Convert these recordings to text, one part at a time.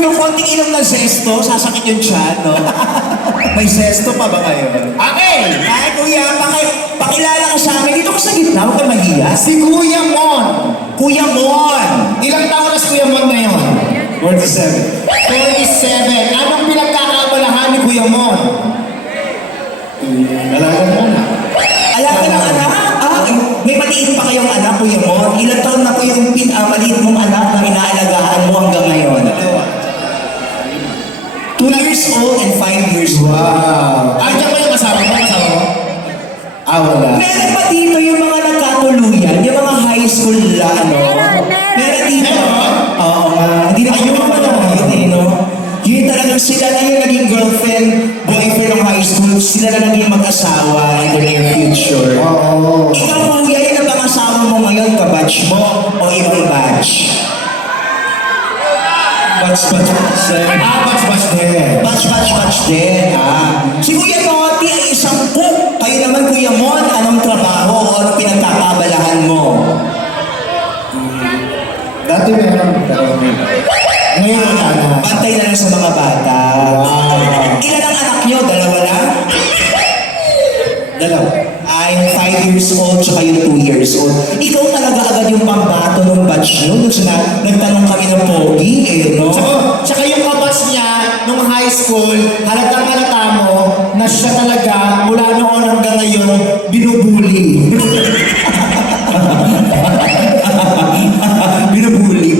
yung konting inom ng zesto, sasakit yung tiyan, no? May zesto pa ba ngayon? Okay! Ay, kuya, pakilala ka sa amin. Dito ka sa gitna, huwag ka mahiya. Si Kuya Mon! Kuya Mon! Ilang taon na si Kuya Mon ngayon? 47. 47. Anong pinagkakabalahan ni Kuya Mon? Alaga mo na. Alaga ng anak? May maliit pa kayong anak, Kuya Mon. Ilang taon na po yung maliit mong anak na inaalagaan mo hanggang ngayon? 2 years old and 5 years old. Wow! Andiyan ba yung asawa mo? Asawa mo? Wala. Meron pa dito yung mga nagkatuluyan, yung mga high school Meron dito. Oo nga. Hindi na kayo mapanood no? Yun talagang sila na yung naging girlfriend, boyfriend ng high school, sila na naging mag-asawa in the near future. Oo. Ikaw, kuya, yun ang asawa mo ngayon, kabatch mo o ibang batch? Batch din. Batch din. Si Kuya Noti ay isang cook. Kayo naman, Kuya Mon, anong trabaho o anong pinagkakabalahan mo? Dati meron, pero ngayon wala na. Bantay na lang sa mga bata. Ilan ang anak nyo? Dalawa lang? Dalaw. Ay, 5 years old tsaka yung 2 years old. Ikaw talaga agad yung pambato ng batch nyo. Nagtanong kami ng pogi, no? Tsaka yung kabas niya, nung high school, halatang halata mo na siya talaga, mula noon hanggang ngayon, binubuli. Binubuli.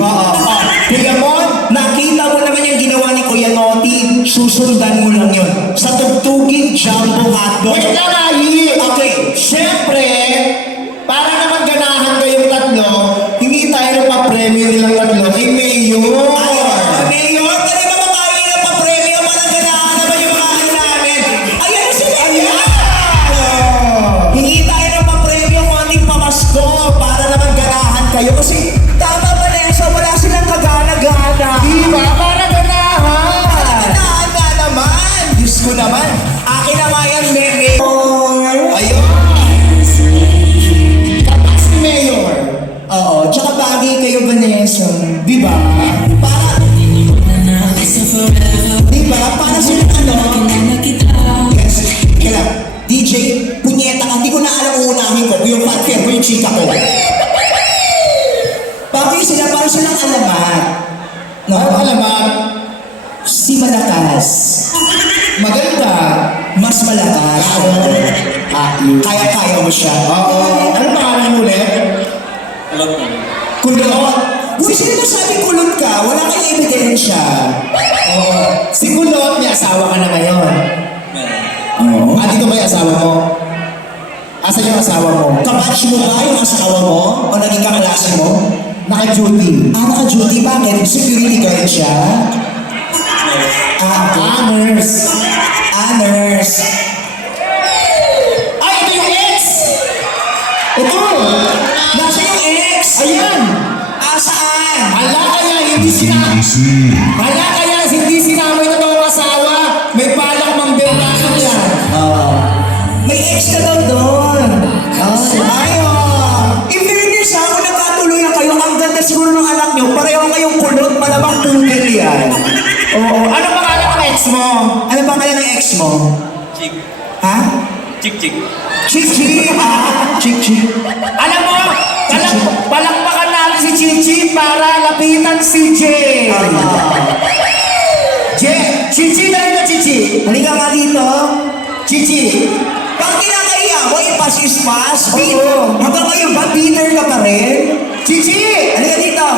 Kuya Mon, nakita mo naman yung ginawa ni Kuya Noti, susundan mo lang yun. Sa tugtugin, jumbo hotdog. Wait lang, Ayi! Okay. Siyempre, para naman ganahan kayong tatlo, hingi tayo ng pa-premyo nilang tatlo kay Mayor. Mayor, pwede ba makain ng pa-premyo? Parang ganahan naman yung mga ano namin. Ayan sila! Hingi tayo ng pa-premyo, konting pamasko para naman ganahan kayo. Kasi tama ba Nessa, wala silang kagana-gana. Diba? Para ganahan! Ganahan nga naman. Diyos ko naman. Akin na nga yan, Mayor. Ayun. Kapag si Mayor, Oo, tsaka bagay kayo, Vanessa. di ba? Para, di ba? Para silang Yes. Kaya, DJ, punyeta ka. Hindi ko na alam uunahin ko. Yung fat fair ko, yung chika ko. Bagay sila, para silang alamat. No? Ano alaman? Si Malakas. Maganda. Mas malakas. Kaya-kaya mo siya. Oo. Ano pangalan mo ulit? Kulot. Uy, sino na sabi kulot ka? Wala kang ebidensya. Oo. Si Kulot, may asawa ka na ngayon. Oo. Dito ba yung asawa mo? Asan yung asawa mo? Kabatch mo ba yung asawa mo? O naging kaklase mo? Naka-duty. Naka-duty. Bakit? Security guard siya? Nurse. Nurse. Ay, ito yung ex! Ito! Nasa yung ex? Ayan! Saan? Hala kaya hindi sinama yung totoong asawa. May balak mang beraso niya. May ex ka daw doon. In fairness kung nagkatuloy na kayo, ang ganda siguro ng anak nyo, pareho kayong kulot, malamang pugil yan. Oo. Ano pangalan ng ex mo? Ano ba kaya ng ex mo? Chick. Ha? Chick, chick. Chichi. Chichi. Alam mo, palakpakan natin si Chichi para lapitan si Jay. Chichi na rin na Chichi. Halika nga dito. Chichi. Pag kinakaiya mo, ipas-ispas. Oo. Hanggang ngayon ba, bitter ka pa rin? Chichi! Halika dito.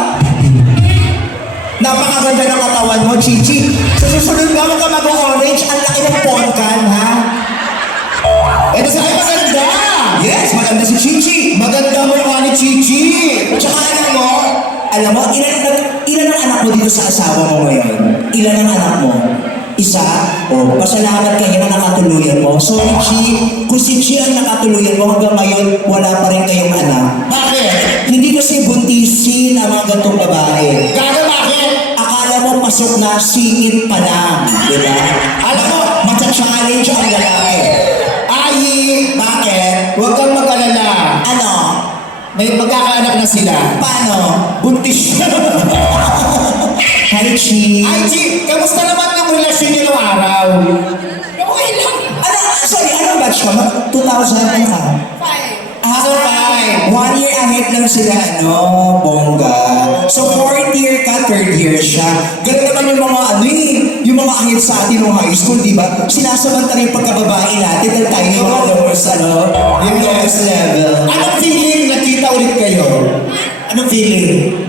Napakaganda ng katawan mo, Chichi. Sa susunod nga mo ka mag-orange, ang laki ng ponkan, ha? Ito sa akin maganda! Yes, maganda si Chichi. Maganda mo yung ni Chichi! Tsaka alam mo, ilan ang anak mo dito sa asawa mo ngayon? Ilan ang anak mo? Isa? Pasalamat kayo na nakatuluyan mo. So, Chi, kung si Chi ang nakatuluyan mo hanggang ngayon, wala pa rin kayong anak. Bakit? Hindi kasi buntisin ang mga gantong babae. Gaga bakit? Akala mo pasok na, singit pa lang. Diba? Alam mo, matcha-challenge ang lalaki. Ayi! Bakit? Huwag kang mag-alala. Ano? May magkakaanak na sila. Paano? Buntis siya. Hi, Chi. Ay, Chi, kamusta naman yung relasyon niyo nung araw? Okay lang. Ano, sorry, ano batch ka? 2000 ano ka? 5. Ah, So, five. 1 year ahead lang sila, no? Bongga. So, 4th year ka, 3rd year siya. Ganun naman yung mga ano eh, yung mga ahead sa atin nung high school, di ba? Sinasamantala yung pagkababae natin dahil tayo yung mga lowest, ano? Yung lowest level. Anong feeling nakita ulit kayo? Anong feeling?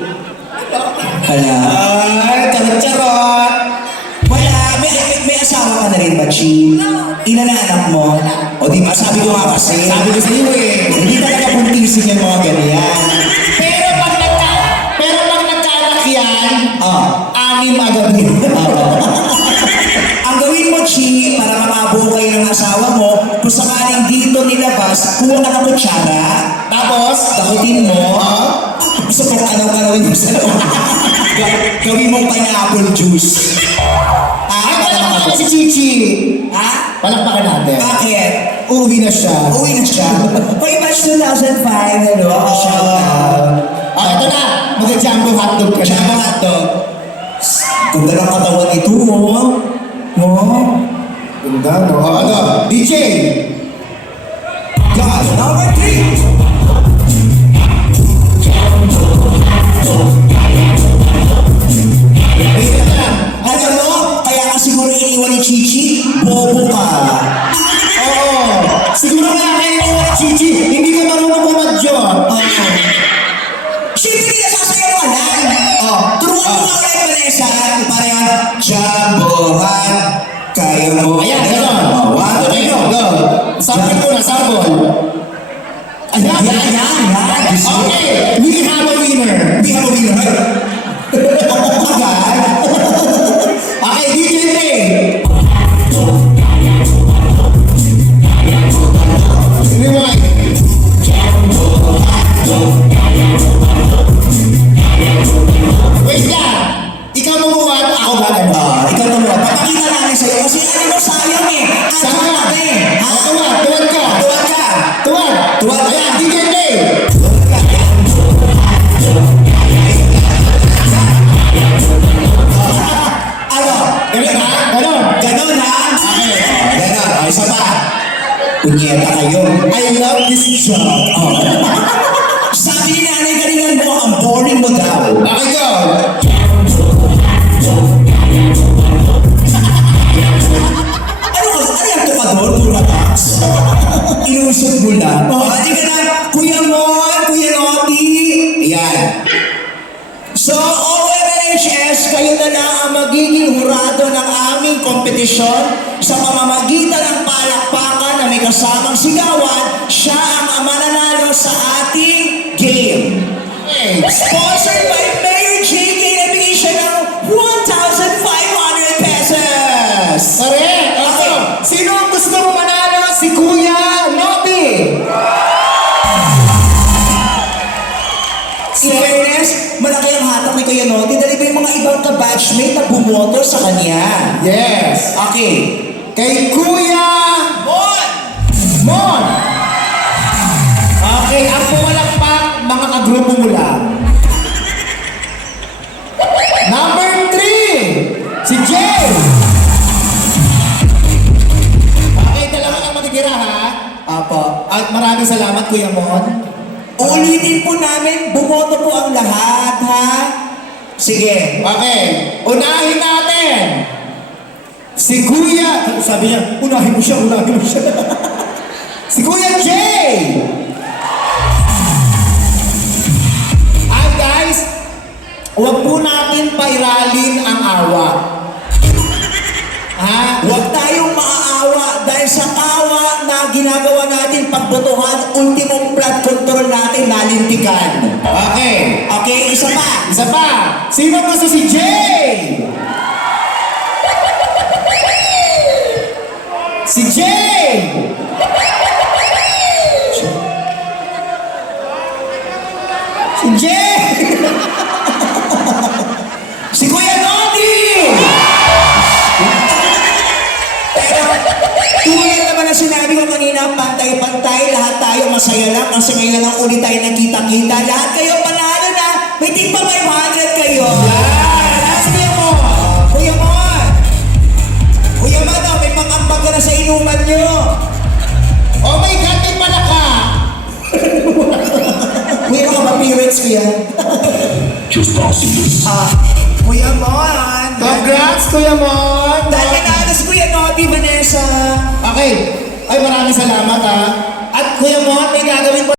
Hala. Ay, charot-charot. Wala, may asawa ka na rin ba, Chi? Ina na anak mo? O di ba, sabi ko nga kasi. Sabi ko sa iyo eh. Hindi talaga puntisin yung mga ganyan. Pero pag nagkaanak yan, Ah. 6 agad yun. Ang gawin mo, Chi, para makabuo kayo ng asawa mo, kung sakaling dito nilabas, kuha ka ng kutsara, Tapos, takutin mo, gusto kong kanaw-kanawin mo sa loob. Gawin mong pineapple juice. ay, palakpakan si Chichi. Ha? Palakpakan natin. Bakit? Uuwi na siya. Uwi na siya. Hoy, batch 2005, ano? Shout out. Ito na. Mag-jumbo hotdog ka Siya na. mga to. Ganda ng katawan nito, oh. Oh. Ganda, no? Ano? DJ! God, number 3. Alam mo, kaya ka siguro iniwan ni Chichi, bobo ka. Oo. Siguro kaya kayo yung Chichi. Hindi ka marunong pumadyo. Siyempre, hindi nasasayaw ka lang. Turuan mo nga ulit, Vanessa. Parang, jabohan, kaya mo. Ayan, gano'n. One, Okay, go. Sample muna, sample. Ayan, yan. Okay, we have a winner. Hindi ka mawin. Agad. Okay, DJ Ray. Rewind. Wait lang. Ikaw mamuha, ako gaganda. Ikaw na mo. Papakita namin sa'yo kasi ano mo sayang eh. Sama. Ano natin? Ha? Tuwad, tuwad ka. Tuwad ka. Tuwad. Tuwad. Ayan, DJ Ray. Ano? Ganun ha? Ganun. Ganon ha? Okay. Ganon. O, isa pa. Punyeta kayo. I love this job. Sabi ni nanay kanina mo, ang boring mo daw. Okay, go. Ano yung tukador? Puratax? Inusog mo lang. Di ka na, Kuya Mon, Kuya Noti. Yan. So, OMNHS, kayo na lang ang magiging hurado ng aming kompetisyon sa pamamagitan ng palakpakan na may kasamang sigawan. Siya ang mananalo sa ating game. Okay. Sponsored by Mayor JK na bigay siya ng 1,500 pesos. Correct. Okay. Sino ang gusto mo manalo? Si Kuya Noti. In fairness, malaki ang hatak ni Kuya Noti dahil ba yung mga ibang ka-batchmate na bumoto sa kanya. Yes. Okay. Kay Kuya Bon! Mon. Okay, ang pumalakpak, mga kagrupo mo lang. Number 3, si Jay. Okay, dalawa ang matitira ha. Apo. At maraming salamat Kuya Mon. Ulitin po namin, bumoto po ang lahat, ha? Sige. Okay, unahin natin. Si Kuya, sabi niya, unahin mo siya. Si Kuya Jay. At guys, huwag po natin pairalin ang awa. Ha? Huwag tayong maaawa dahil sa awa na ginagawa natin pagbotohan, ultimong flood control natin nalintikan. Okay. Okay, isa pa. Isa pa. Sino gusto si Jay? Si Jay! Si Jay! Si Kuya Noti! Pero, tulad naman ang sinabi ko kanina, pantay-pantay, lahat tayo masaya lang kasi ngayon lang ulit tayo nagkita-kita. Lahat kayo panalo na, may tigpa 500 kayo. Yan! Sige, inuman nyo. Oh my God, may palaka! Kuya, mga parents ko yan. Kuya Mon. Congrats, Kuya Mon! Dahil nanalo si Kuya Nobby, Vanessa. Okay. Ay, maraming salamat ha. At Kuya Mon, may gagawin pa